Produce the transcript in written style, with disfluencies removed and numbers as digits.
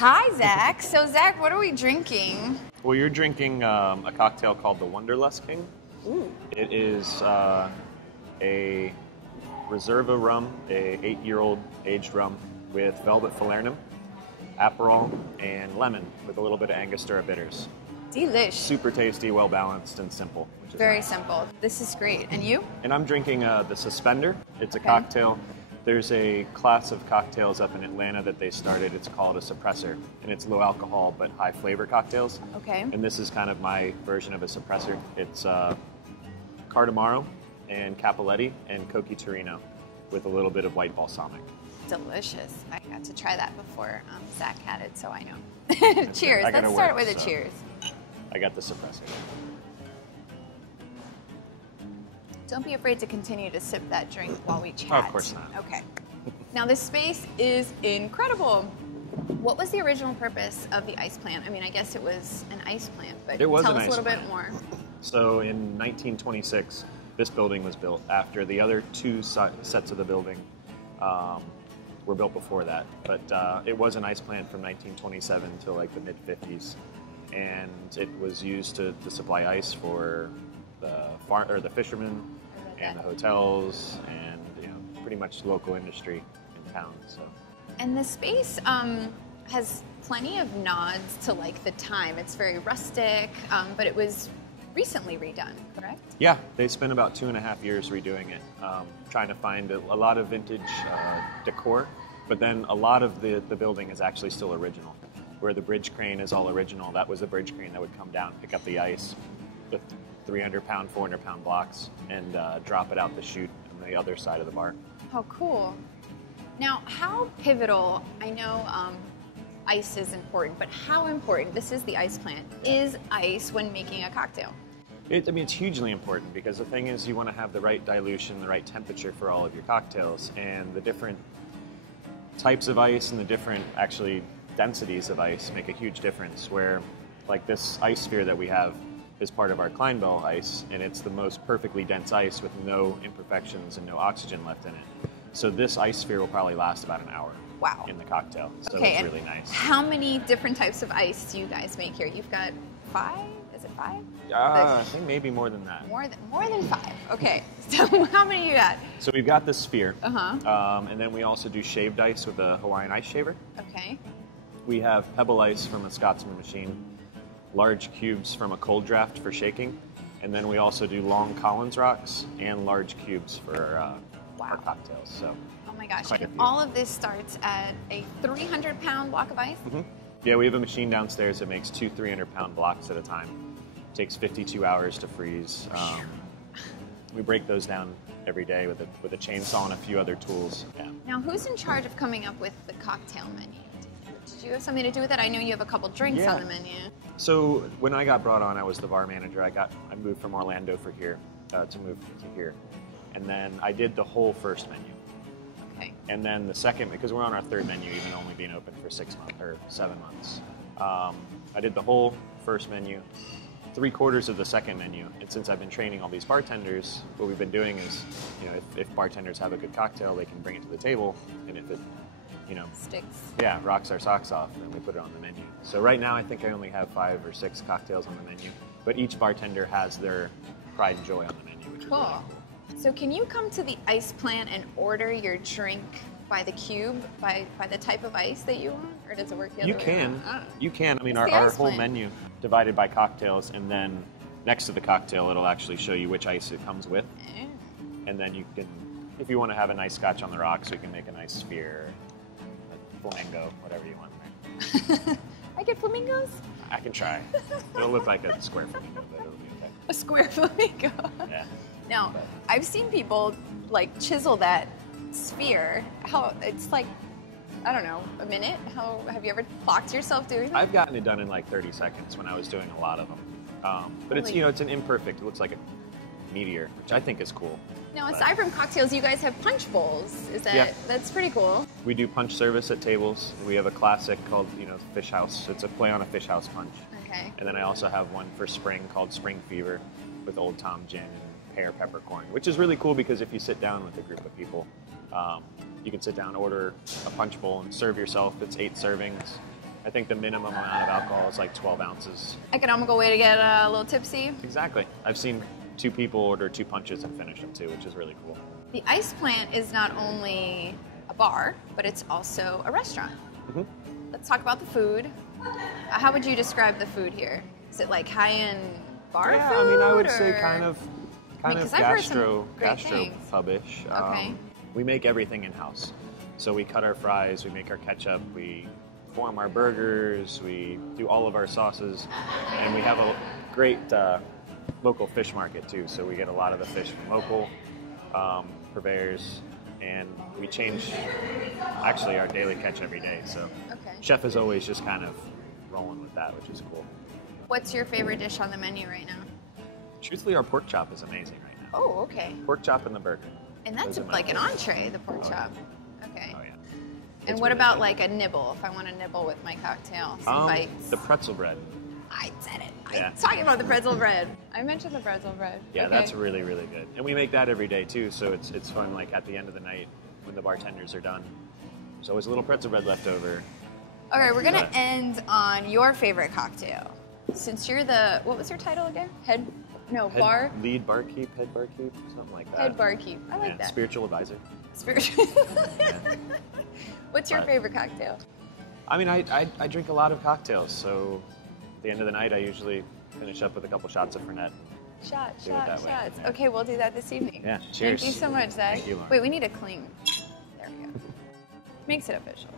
Hi, Zach. So, Zach, what are we drinking? Well, you're drinking a cocktail called the Wanderlust King. Ooh. It is a Reserva rum, a 8-year-old aged rum with Velvet Falernum, Aperol, and lemon with a little bit of Angostura bitters. Delish. Super tasty, well balanced, and simple. Which is Very nice. simple. This is great. And you? And I'm drinking the Suspender. It's a Okay. cocktail. There's a class of cocktails up in Atlanta that they started. It's called a suppressor, and it's low alcohol but high flavor cocktails. Okay. And this is kind of my version of a suppressor. It's Cardamaro and Cappelletti and Cochi Torino with a little bit of white balsamic. Delicious. I got to try that before Zach had it, so I know. Cheers. Let's start with a cheers. I got the suppressor. Don't be afraid to continue to sip that drink while we chat. Oh, of course not. Okay. Now, this space is incredible. What was the original purpose of the ice plant? I mean, I guess it was an ice plant, but tell us a little bit more. So in 1926, this building was built after the other two sets of the building were built before that. But it was an ice plant from 1927 to like the mid-50s. And it was used to supply ice for the fishermen and the hotels and pretty much local industry in town. So. And the space has plenty of nods to like the time. It's very rustic, but it was recently redone, correct? Yeah, they spent about 2.5 years redoing it, trying to find a lot of vintage decor, but then a lot of the building is actually still original. Where the bridge crane is all original, that was a bridge crane that would come down, pick up the ice, the 300-pound, 400-pound blocks, and drop it out the chute on the other side of the bar. How cool. Now, how pivotal, I know ice is important, but how important, this is the ice plant, is ice when making a cocktail? It's hugely important because the thing is you want to have the right dilution, the right temperature for all of your cocktails, and the different types of ice and the different, actually, densities of ice make a huge difference, where like this ice sphere that we have is part of our Kleinbell ice, and it's the most perfectly dense ice with no imperfections and no oxygen left in it. So this ice sphere will probably last about an hour. Wow. In the cocktail. So okay, it's really nice. How many different types of ice do you guys make here? You've got 5? Is it 5? I think maybe more than that. More than 5. Okay. So how many you got? So we've got the sphere. Uh-huh. And then we also do shaved ice with a Hawaiian ice shaver. Okay. We have pebble ice from a Scotsman machine, large cubes from a cold draft for shaking, and then we also do long Collins rocks and large cubes for our cocktails. So. Oh my gosh, and all of this starts at a 300-pound block of ice? Mm-hmm. Yeah, we have a machine downstairs that makes 2 300-pound blocks at a time. It takes 52 hours to freeze. We break those down every day with a chainsaw and a few other tools. Yeah. Now, who's in charge of coming up with the cocktail menu? Did you have something to do with it? I know you have a couple drinks on the menu. So when I got brought on, I was the bar manager. I moved from Orlando to move to here. And then I did the whole first menu. Okay. And then the second, because we're on our third menu, even only being open for 6 months or 7 months. I did the whole first menu, 3/4 of the second menu. And since I've been training all these bartenders, what we've been doing is, if bartenders have a good cocktail, they can bring it to the table. And if it, sticks. Yeah, rocks our socks off, then we put it on the menu. So right now, I think I only have 5 or 6 cocktails on the menu. But each bartender has their pride and joy on the menu, which is really cool. So can you come to the ice plant and order your drink by the cube, by the type of ice that you want? Or does it work the other way around? You can. I mean, our whole menu divided by cocktails, and then next to the cocktail, it'll actually show you which ice it comes with. And then you can, if you want to have a nice scotch on the rocks, you can make a nice sphere, a flamingo, whatever you want there. I get flamingos? I can try. It'll look like a square flamingo, but it'll be okay. A square flamingo? Yeah. Now, I've seen people like chisel that sphere. It's like, I don't know, a minute? Have you ever clocked yourself doing that? I've gotten it done in like 30 seconds when I was doing a lot of them. But it's, it's an imperfect, it looks like a meteor, which I think is cool. Now, aside from cocktails, you guys have punch bowls. That's pretty cool. We do punch service at tables. We have a classic called, Fish House. It's a play on a Fish House punch. Okay. And then I also have one for spring called Spring Fever with Old Tom Gin and pear peppercorn, which is really cool because if you sit down with a group of people, you can sit down, order a punch bowl, and serve yourself. It's 8 servings, I think the minimum amount of alcohol is like 12 ounces. Economical way to get a little tipsy. Exactly. I've seen 2 people order 2 punches and finish them too, which is really cool. The Ice Plant is not only a bar, but it's also a restaurant. Mm-hmm. Let's talk about the food. How would you describe the food here? Is it like high-end bar food? I mean, I would say or- kind of 'cause I've heard some great gastro things. pub-ish. Okay. We make everything in-house. So we cut our fries, we make our ketchup, we form our burgers, we do all of our sauces, and we have a great local fish market too. So we get a lot of the fish from local purveyors, and we change actually our daily catch every day. So Okay. chef is always just kind of rolling with that, which is cool. What's your favorite dish on the menu right now? Truthfully, our pork chop is amazing right now. Oh, okay. Pork chop and the burger. And that's Those are my like an favorites. entree, the pork Oh, chop. Okay. Oh yeah. And It's what really about good. like a nibble? If I want to nibble with my cocktail, some bites. The pretzel bread. I said it. Yeah. I'm talking about the pretzel bread. I mentioned the pretzel bread. Yeah, Okay. that's really, really good. And we make that every day too, so it's fun. Like at the end of the night, when the bartenders are done, there's always a little pretzel bread left over. Okay, we're gonna But- end on your favorite cocktail. Since you're the, what was your title again? Lead barkeep, head barkeep, something like that. Head barkeep. I like Yeah, that. spiritual advisor. Spiritual. Yeah. What's your But- favorite cocktail? I mean, I drink a lot of cocktails, so at the end of the night, I usually finish up with a couple shots of Fernet. Do it that way. Shots. Yeah. Okay, we'll do that this evening. Yeah, cheers. Thank you so much, Zach. Thank you, Lauren. Wait, we need a cling. There we go. Makes it official.